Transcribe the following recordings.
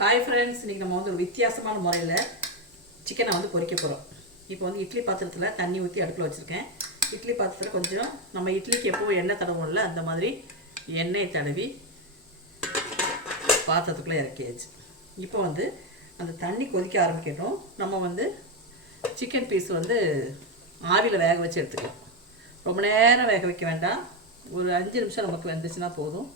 Hi friends இன்றைக்கி நம்ம வந்து ஒரு வித்தியாசமான முறையில் சிக்கனை வந்து பொறிக்க போகிறோம் இப்போ வந்து இட்லி பாத்திரத்தில் தண்ணி ஊற்றி அடுப்பில் வச்சுருக்கேன். இட்லி பாத்திரத்தில் கொஞ்சம் நம்ம இட்லிக்கு எப்போவும் எண்ணெய் தடவும்ல அந்த மாதிரி எண்ணெய் தடவி பாத்திரத்துக்குள்ளே இறக்கியாச்சு. இப்போ வந்து அந்த தண்ணி கொதிக்க ஆரம்பிக்கட்டும். நம்ம வந்து சிக்கன் பீஸ் வந்து ஆவியில் வேக வச்சு எடுத்துக்கலாம். ரொம்ப நேரம் வேக வைக்க வேண்டாம். ஒரு அஞ்சு நிமிஷம் நமக்கு வந்துச்சுன்னா போதும்.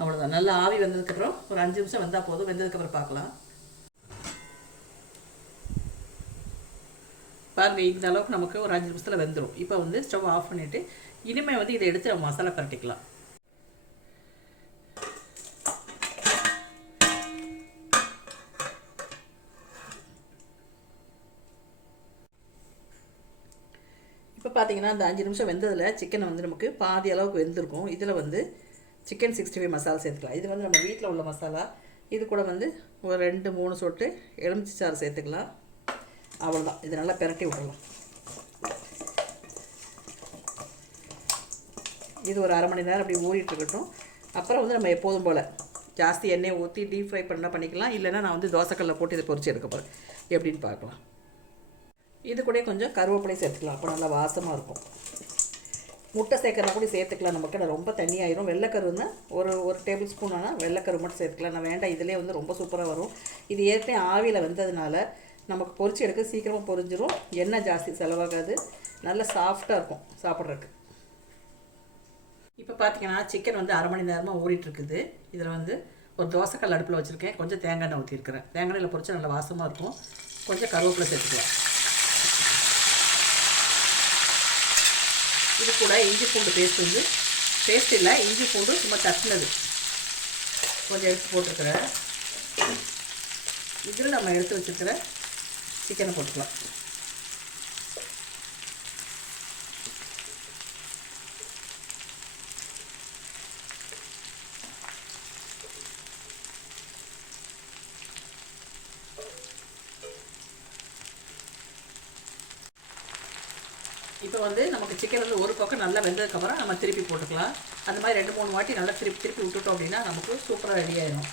அவ்வளோதான் நல்லா ஆவி வந்ததுக்கப்புறம் ஒரு அஞ்சு நிமிஷம் வந்தால் போதும். வெந்ததுக்கப்புறம் பார்க்கலாம். பாருங்க இந்த அளவுக்கு நமக்கு ஒரு அஞ்சு நிமிஷத்தில் வெந்துடும் இப்போ வந்து ஸ்டவ் ஆஃப் பண்ணிவிட்டு இனிமேல் வந்து இதை எடுத்து நம்ம மசாலா பரட்டிக்கலாம். இப்போ பார்த்தீங்கன்னா அந்த அஞ்சு நிமிஷம் வெந்ததில் சிக்கன் வந்து நமக்கு பாதி அளவுக்கு வெந்திருக்கும். இதில் வந்து சிக்கன் சிக்ஸ்டி ஃபைவ் மசாலா சேர்த்துக்கலாம். இது வந்து நம்ம வீட்டில் உள்ள மசாலா இது கூட வந்து ஒரு ரெண்டு மூணு சொட்டு எலுமிச்சி சாறு சேர்த்துக்கலாம். அவ்வளோதான் இது நல்லா பிரட்டி விடலாம். இது ஒரு அரை மணி நேரம் அப்படி ஊறிட்டு இருக்கட்டும். அப்புறம் வந்து நம்ம எப்போதும் போல் ஜாஸ்தி எண்ணெயை ஊற்றி டீப் ஃப்ரை பண்ணால் பண்ணிக்கலாம். இல்லைன்னா நான் வந்து தோசைக்கல்லில் போட்டு இதை பொறிச்சு எடுக்க போகிறேன் எப்படின்னு பார்க்கலாம். இது கூட கொஞ்சம் கருவேப்பிலை சேர்த்துக்கலாம். அப்போ நல்லா வாசமாக இருக்கும். முட்டை சேர்க்கறனா கூட சேர்த்துக்கலாம். நமக்கு நான் ரொம்ப தண்ணி ஆயிரும் வெள்ளைக்கருன்னா ஒரு ஒரு டேபிள் ஸ்பூன் ஆனால் வெள்ளைக்கரு மட்டும் சேர்த்துக்கலாம். நான் வேண்டாம் இதிலே வந்து ரொம்ப சூப்பராக வரும். இது ஏற்கனவே ஆவியில் வந்ததுனால நமக்கு பொரிச்சு எடுக்க சீக்கிரமாக பொரிஞ்சிரும். எண்ணெய் ஜாஸ்தி செலவாகாது. நல்ல சாஃப்டாக இருக்கும் சாப்பிட்றதுக்கு. இப்போ பார்த்தீங்கன்னா சிக்கன் வந்து அரை மணி நேரமாக ஓடிட்டுருக்குது இதில் வந்து ஒரு தோசைக்கல் அடுப்பில் வச்சுருக்கேன். கொஞ்சம் தேங்காய் எண்ணெய் ஊற்றிருக்கிறேன் தேங்காய் எண்ணெயில் பொரிச்சா நல்லா வாசமாக இருக்கும். கொஞ்சம் கருவேப்பிலை சேர்த்துக்கலாம். இது கூட இஞ்சி பூண்டு பேஸ்ட் வந்து பேஸ்ட் இல்லை இஞ்சி பூண்டு சும்மா தட்டினது. கொஞ்சம் எடுத்து போட்டிருக்கிறேன் இதில் நம்ம எடுத்து வச்சுருக்கிற சிக்கனை போட்டுக்கலாம். இப்போ வந்து நமக்கு சிக்கன் வந்து ஒரு பக்கம் நல்லா வெந்ததுக்கப்புறம் நம்ம திருப்பி போட்டுக்கலாம். அந்த மாதிரி ரெண்டு மூணு வாட்டி நல்லா திருப்பி திருப்பி விட்டுட்டோம் அப்படின்னா நமக்கு சூப்பராக ரெடி ஆயிடும்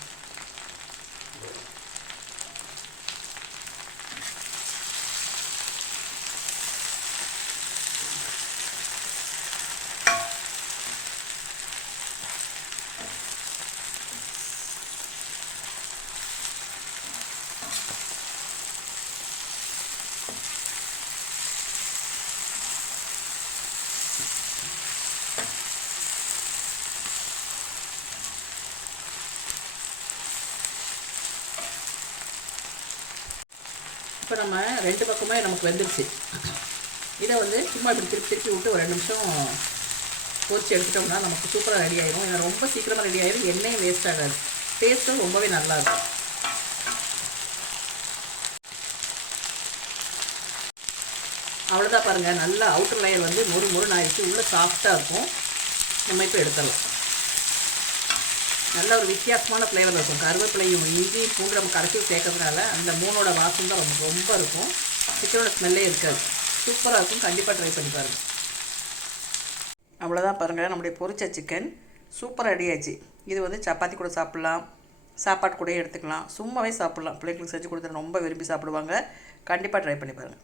இப்போ நம்ம ரெண்டு பக்கமே நமக்கு வெந்துருச்சு. இதை வந்து சும்மா இப்படி திருப்பி திருப்பி விட்டு ஒரு ரெண்டு நிமிஷம் பொறிச்சு எடுத்துட்டோம்னா நமக்கு சூப்பராக ரெடி ஆகிடும் ஏன்னா ரொம்ப சீக்கிரமாக ரெடி ஆகிடும் எண்ணெயும் வேஸ்ட் ஆகாது. டேஸ்ட்டும் ரொம்பவே நல்லா இருக்கும். அவ்வளோதான் பாருங்கள் நல்லா அவுட்டர் லேயர் வந்து மொறு மொறுன்னு ஆயிடுச்சு. உள்ளே சாஃப்டாக இருக்கும். நம்ம இப்போ எடுத்துடலாம். நல்ல ஒரு வித்தியாசமான ஃப்ளேவர் இருக்கும். கருவேப்பிலையும் இஞ்சி பூண்டு நம்ம கடைசி சேர்க்கறதுனால அந்த மூணோட வாசம் தான் ரொம்ப ரொம்ப இருக்கும். சிக்கனோட ஸ்மெல்லே இருக்காது. சூப்பராக இருக்கும். கண்டிப்பாக ட்ரை பண்ணி பாருங்கள் அவ்வளோதான் பாருங்கள் நம்முடைய பொரிச்ச சிக்கன் சூப்பராக ரெடி ஆச்சு. இது வந்து சப்பாத்தி கூட சாப்பிட்லாம். சாப்பாட்டு கூட எடுத்துக்கலாம். சும்மாவே சாப்பிட்லாம். பிள்ளைங்களுக்கு செஞ்சு கொடுத்து ரொம்ப விரும்பி சாப்பிடுவாங்க. கண்டிப்பாக ட்ரை பண்ணி பாருங்கள்